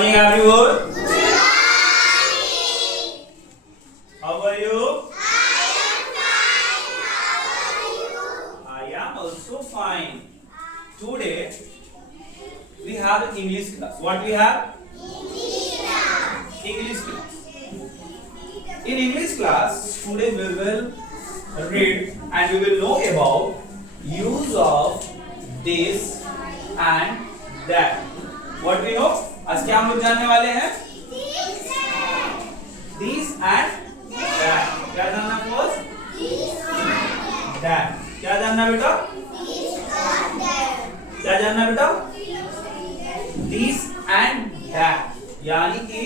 Morning everyone. How are you? I am also fine. Today we have English class. What we have? English class. In English class, today we will read and we will know about use of this and that. What we know? आज क्या हम लोग जानने वाले हैं? This and that. क्या जानना Bose? That. क्या जानना बेटा? क्या जानना बेटा? This and that. यानी कि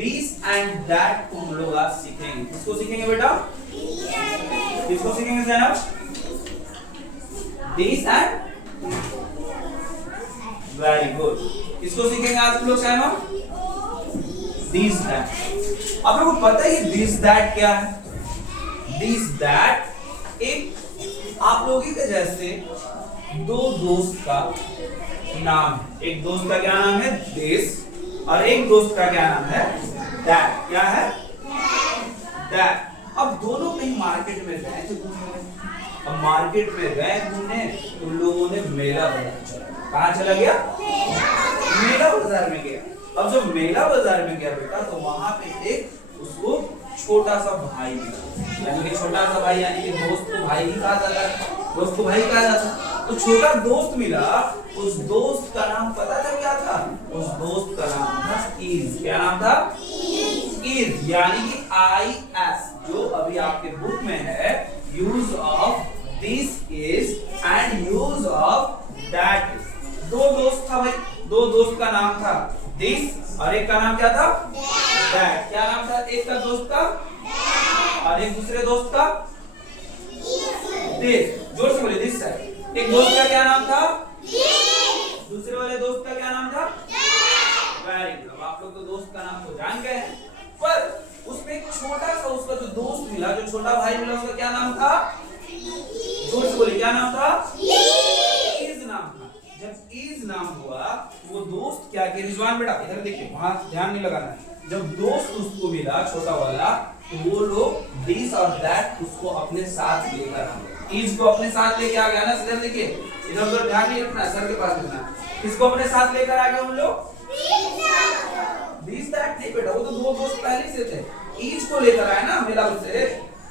this and that को हम लोग आज सीखेंगे. किसको सीखेंगे बेटा? किसको सीखेंगे Zainab? This and very good. किसको सीखेंगे आज हम लोग जैनब? This that. आप लोगों को पता है ये this that क्या है? This that एक आप लोगों के जैसे दो दोस्त का नाम है. एक दोस्त का क्या नाम है? this और एक दोस्त का क्या नाम है? that. क्या है? that. अब दोनों कहीं मार्केट में गए तो घूमने. अब मार्केट में गए घूमने तो उन लोगों ने मेला बाजार चला. कहाँ चला गया? मेला बाजार में गया. अब जब मेला बाजार में गया बेटा तो वहां पे एक उसको छोटा सा भाई मिला. यानी कि छोटा सा भाई यानी कि दोस्त को भाई ही कहा जाता है. दोस्त को भाई कहा जाता है. तो छोटा दोस्त मिला. उस दोस्त का नाम पता था क्या था? उस दोस्त का नाम था इज. क्या नाम था? इज. यानी कि IS जो अभी आपके बुक में है. Use of this is and use of that is. दो दोस्त था भाई. दो दोस्त का नाम था दिस और एक का नाम क्या था? दैट. क्या नाम था एक का दोस्त का? और एक दूसरे दोस्त का? दिस. जोर से बोले दिस है. एक दोस्त का क्या नाम था? दूसरे वाले दोस्त का क्या नाम था? Very good. आप लोग तो दोस्त का नाम तो जान गए हैं. पर उसमें एक छोटा सा उसका जो दोस्त मिला, जो छोटा भाई मिला, उसका क्या नाम था? जोर से बोले क्या नाम था? इज नाम था. जब इज नाम हुआ वो दोस्त क्या किया? रिजवान बेटा इधर देखिए, वहां ध्यान नहीं लगाना है. जब दोस्त उसको मिला छोटा वाला तो वो लोग दिस और दैट उसको अपने साथ लेकर आए. इज को अपने साथ लेके आ गया ना. इधर देखिए, इधर उधर ध्यान नहीं रखना, सर के पास रखना. किसको अपने साथ लेकर आ गए हम लोग? दिस दैट नहीं बेटा, वो तो दो दोस्त पहले से थे. इज को लेकर आए ना मेला से.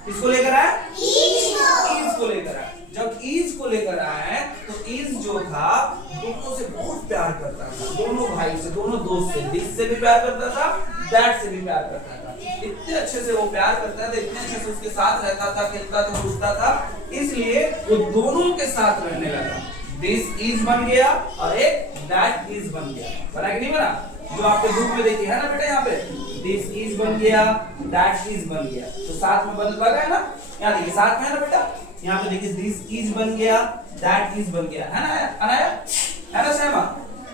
किसको लेकर आए? इज को लेकर आए. जब इज को लेकर आए तो इज जो था दोनों से बहुत प्यार करता था. दोनों भाई से, दोनों दोस्त से. दिस से भी प्यार करता था, दैट से भी प्यार करता था. इतने अच्छे से वो प्यार करता था, इतने अच्छे से उसके साथ रहता था, खेलता था, घुसता था. इसलिए वो दोनों के साथ रहने लगा. दिस इज बन गया और एक दैट इज बन गया. बना कि नहीं बना? जो आपके बुक में देखिए है ना बेटा, यहाँ पे दिस इज बन गया, दैट इज बन गया. तो साथ में बदल लगा है ना. यहाँ देखिए साथ में है ना बेटा. यहाँ पे देखिए दिस इज बन गया, दैट इज बन गया. है ना अनाया? है ना सहमा?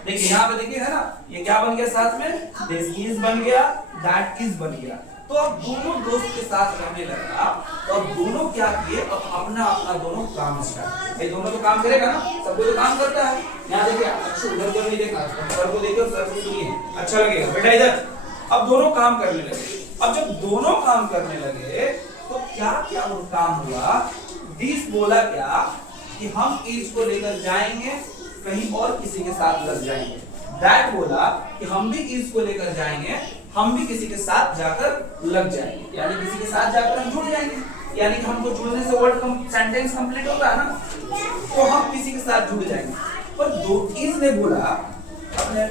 देखिए यहाँ पे देखिए है ना, ये क्या बन गया साथ में? दिस इज बन गया, दैट इज बन गया. तो अब दोनों दोस्त के साथ रहने लगा. तो अब दोनों क्या किए? अब अपना अपना दोनों काम स्टार्ट. ये दोनों तो काम करेगा ना, सब कोई तो काम करता है. यहाँ देखिए, अच्छा उधर उधर नहीं देखना, सर को देखिए, सर को सुनिए, अच्छा लगेगा बेटा. इधर अब दोनों काम करने लगे. अब जब दोनों काम करने लगे तो क्या क्या वो काम हुआ? दिस बोला क्या कि हम इज को लेकर जाएंगे कहीं और किसी के साथ लग जाएंगे. दैट बोला कि हम भी इज को लेकर जाएंगे, हम भी किसी के साथ जाकर लग जाएंगे. यानी किसी के साथ जाकर हम जुड़ जाएंगे. यानी कि हमको जुड़ने से वर्ड सेंटेंस कंप्लीट होता है ना. तो हम किसी के साथ जुड़ जाएंगे. पर दो इज ने बोला अपने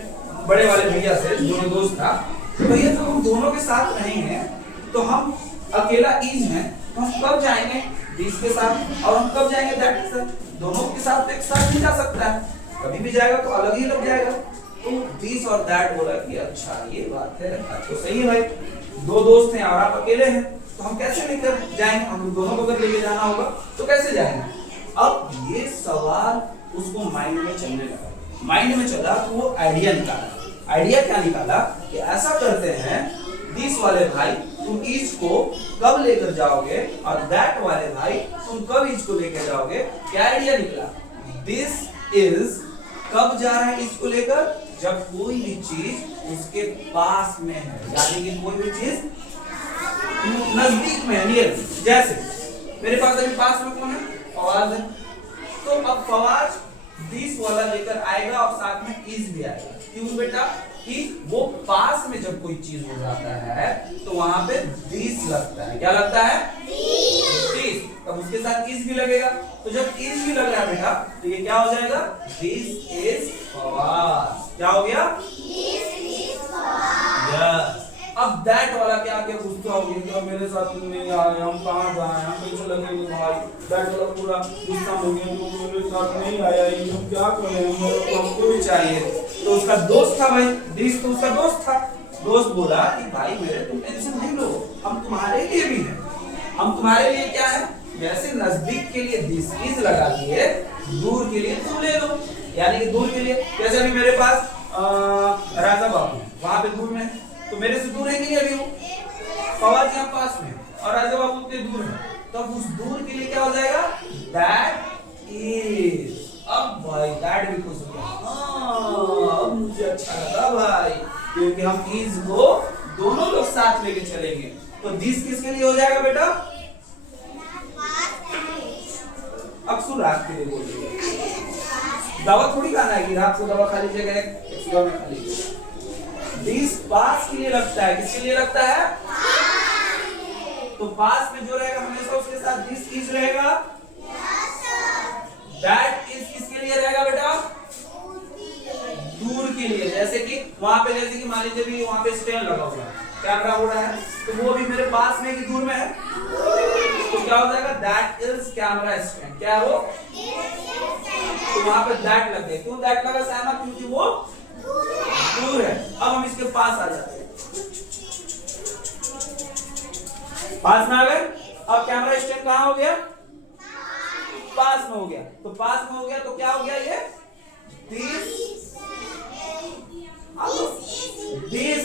बड़े वाले भैया से, दोनों दोस्त था, भैया तो हम दोनों के साथ रहेंगे तो हम अकेला इज है तो हम कब जाएंगे दिस के साथ और हम कब जाएंगे दैट के साथ. दोनों के साथ एक साथ नहीं जा सकता है. कभी भी जाएगा तो अलग ही लग जाएगा. तो दिस और दैट बोला कि अच्छा ये बात है, तो सही है भाई. दो दोस्त हैं और आप अकेले हैं तो हम कैसे लेकर जाएंगे? हम दोनों को अगर लेके जाना होगा तो कैसे जाएंगे? अब ये सवाल उसको माइंड में चलने लगा. माइंड में चला तो वो आइडिया निकाला. आइडिया क्या निकाला कि ऐसा करते हैं, दिस वाले भाई तुम इज को कब लेकर जाओगे और दैट वाले भाई तुम कब इज को लेकर जाओगे. क्या आइडिया निकला? दिस इज कब जा रहा है इसको लेकर? जब कोई भी चीज उसके पास में है, यानी कि कोई भी चीज नजदीक में है, नियर। जैसे मेरे पास अभी पास में कौन है? फवाद है। तो अब फवाद दिस वाला लेकर आएगा और साथ में इज भी आएगा। क्यों बेटा? कि वो पास में जब कोई चीज हो जाता है तो वहां पे दिस लगता है। क्या लगता है? दिस। तब उसके साथ इज भी लगेगा। तो जब इज भी लग रहा है बेटा तो ये क्या हो जाएगा? This is Fawad. क्या हो गया? यस। अब दैट वाला क्या क्या गुस्सा हो गया, मेरे साथ नहीं आए, हम कहाँ जाए, हम कैसे लगेंगे भाई। दैट वाला पूरा गुस्सा हो गया, तो मेरे साथ नहीं आया, हम क्या करें, हमको भी चाहिए। तो उसका दोस्त था भाई, दिस तो उसका दोस्त था। दोस्त बोला कि भाई मेरे तुम टेंशन नहीं लो, हम तुम्हारे लिए भी हैं। हम तुम्हारे लिए क्या है? जैसे नजदीक के लिए दिस इज लगा दिए, दूर के लिए तुम ले लो। यानी कि दूर के लिए जैसे अभी मेरे पास राजा बाबू वहां पे दूर में, तो मेरे से दूर है कि नहीं अभी वो? फवाद यहाँ पास में और राजा बाबू उतने दूर है। तो अब उस दूर के लिए क्या हो जाएगा? That is. अब भाई दैट भी खुश हो गया, अब मुझे अच्छा लगा भाई, क्योंकि हम इज को दोनों लोग साथ लेके चलेंगे। तो दिस किसके लिए हो जाएगा बेटा? अब सुन, रात के लिए बोलिए, दवा थोड़ी खाना है कि रात को दवा खा लीजिएगा, एक सुबह में खा लीजिएगा। दिस पास के लिए लगता है। किसके लिए लगता है? तो पास में जो रहेगा हमेशा उसके साथ दिस इज रहेगा। दैट इज किसके लिए रहेगा बेटा? दूर के लिए। जैसे कि वहां पे, जैसे कि मान लीजिए भी वहां पे स्टैंड लगा हुआ है, कैमरा हो रहा है, तो वो भी मेरे पास में कि दूर में है, तो क्या हो जाएगा? That is camera stand. क्या है वो? तो वहां पे दैट लग गया। क्यों दैट लगा सहमा? क्योंकि वो दूर है। अब हम इसके पास आ जाते हैं, पास में आ गए। अब कैमरा स्टैंड कहां हो गया? पास में हो गया। तो पास में हो गया तो क्या हो गया? ये this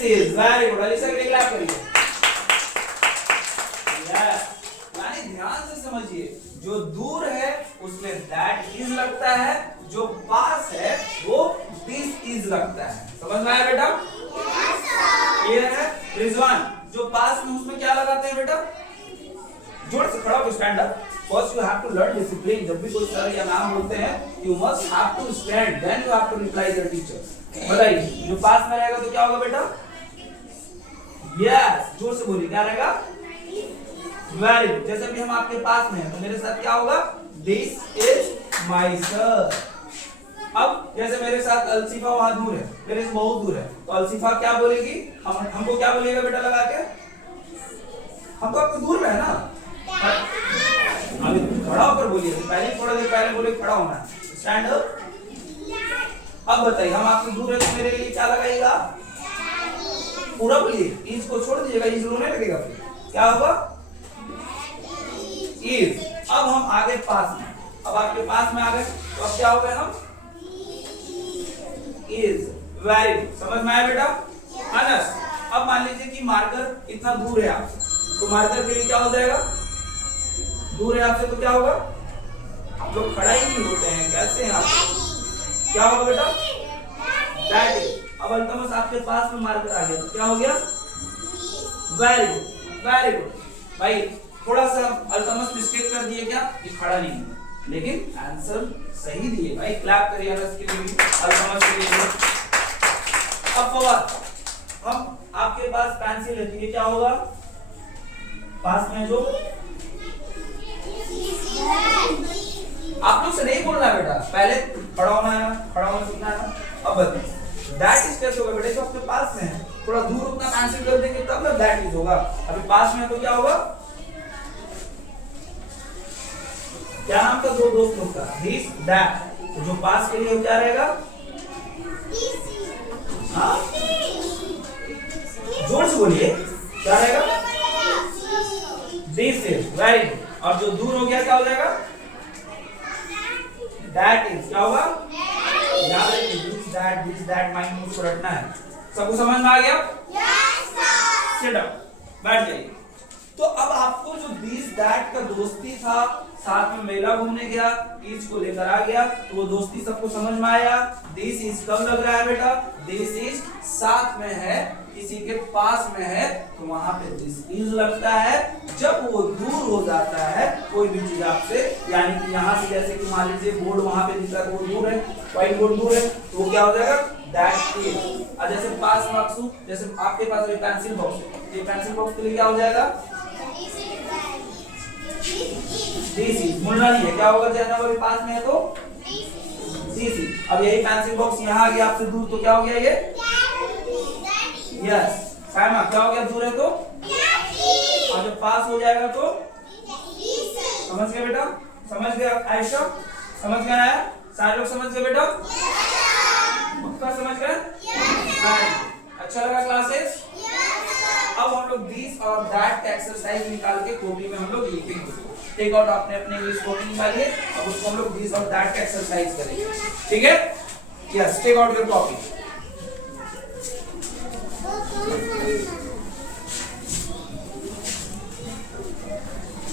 is. Very good. Alisha के लिए क्लैप करिए। यानी ध्यान से समझिए, जो दूर है उसमें दैट इज लगता है, जो पास है वो दिस इज लगता है। समझ में आया बेटा? क्लियर है? रिजवान, जो पास में उसमें क्या लगाते हैं बेटा? जोर से खड़ा हो, stand up. First you have to learn discipline. जब भी कोई सर या मैम बोलते हैं you must have to stand, then you have to reply the teacher. बताइए, जो पास में रहेगा तो क्या होगा बेटा? यस, जोर से बोलिए, क्या रहेगा? Very good. जैसे भी हम आपके पास में हैं तो मेरे साथ क्या होगा? This is my sir. अब जैसे मेरे साथ अलसीफा वहां दूर है, मेरे से बहुत दूर है, तो अलसीफा क्या बोलेगी? हमको क्या बोलेगा बेटा लगा के? हम तो आपको दूर में है ना। अभी खड़ा होकर बोलिए, पहले थोड़ा देर पहले बोले खड़ा होना, स्टैंड अप। अब बताइए, हम आपसे दूर है तो मेरे लिए क्या लगाइएगा? पूरा बोलिए, इज को छोड़ दीजिएगा, इज रोने लगेगा फिर क्या होगा? इज। अब हम आगे पास में, अब आपके पास में आ गए तो अब क्या हो गए हम? इज। Very good. समझ में आया बेटा? अनस, अब मान लीजिए कि मार्कर इतना दूर है आपसे, तो मार्कर के लिए क्या हो जाएगा? दूर है आपसे तो क्या होगा? आप लोग खड़ा ही नहीं होते हैं, कैसे हैं आप? क्या होगा बेटा? That is. अब अल्तमस आपके पास में मार्कर आ गया तो क्या हो गया? Very good, very good. भाई थोड़ा सा अल्तमस मिस्टेक कर दिए क्या? ये खड़ा नहीं है, लेकिन आंसर सही दिए भाई। क्लैप करिए अनस के लिए भी, अल्तमस के लिए भी। अब फवाद, हम आपके पास पेंसिल है तो ये क्या होगा? पास में जो आप लोग से नहीं बोलना बेटा, पहले खड़ा होना है ना, खड़ा होना सीखना है ना। अब बताइए दैट इज कैसे होगा बेटा? जो आपके पास में है, थोड़ा दूर उतना पेंसिल कर देंगे तब ना दैट इज होगा। अभी पास में है तो क्या होगा? क्या नाम था दो दोस्तों का? This, that. तो जो पास के लिए क्या रहेगा? हाँ, जोर से बोलिए, क्या रहेगा? This is. Very good. और जो दूर हो गया क्या हो जाएगा? That is. क्या होगा? याद रखिए, दिस दैट माइंड में उसको रटना है। सबको समझ में आ गया? Yes sir. सिट डाउन, बैठ जाइए। तो अब आपको जो दिस दैट का दोस्ती था, साथ में मेला घूमने गया, इज को लेकर आ गया, तो वो दोस्ती सबको समझ में आया। दिस इज कब लग रहा है बेटा? दिस इज साथ में है, किसी के पास में है, तो वहां पे दिस इज लगता है। जब वो दूर हो जाता है कोई भी चीज आपसे, यानी कि यहाँ से जैसे कि मान लीजिए बोर्ड वहां पे दिख रहा है, वो दूर है, व्हाइट बोर्ड दूर है, तो वो क्या हो जाएगा? That is. और जैसे पास मार्क्स, जैसे आपके पास पेंसिल बॉक्स है, ये पेंसिल बॉक्स के लिए क्या हो जाएगा? This is. मुड़ना नहीं है, क्या होगा? जैसे वो पास में है तो दिस इज। अब यही पेंसिल बॉक्स यहाँ आ गया आपसे दूर, तो क्या हो गया ये? यस। साइमा क्या हो गया? दूर है तो, और जब पास हो जाएगा तो समझ गए बेटा? समझ गए आयशा? समझ गए आया? सारे लोग समझ गए बेटा? पक्का समझ गए? अच्छा लगा क्लासेस? अब हम लोग दिस और दैट का एक्सरसाइज निकाल के कॉपी में हम लोग लिखेंगे। टेक आउट आपने अपने इंग्लिश कॉपी निकालिए, अब उसको हम लोग दिस और दैट का एक्सरसाइज करेंगे। ठीक है? Yes, take out your copy.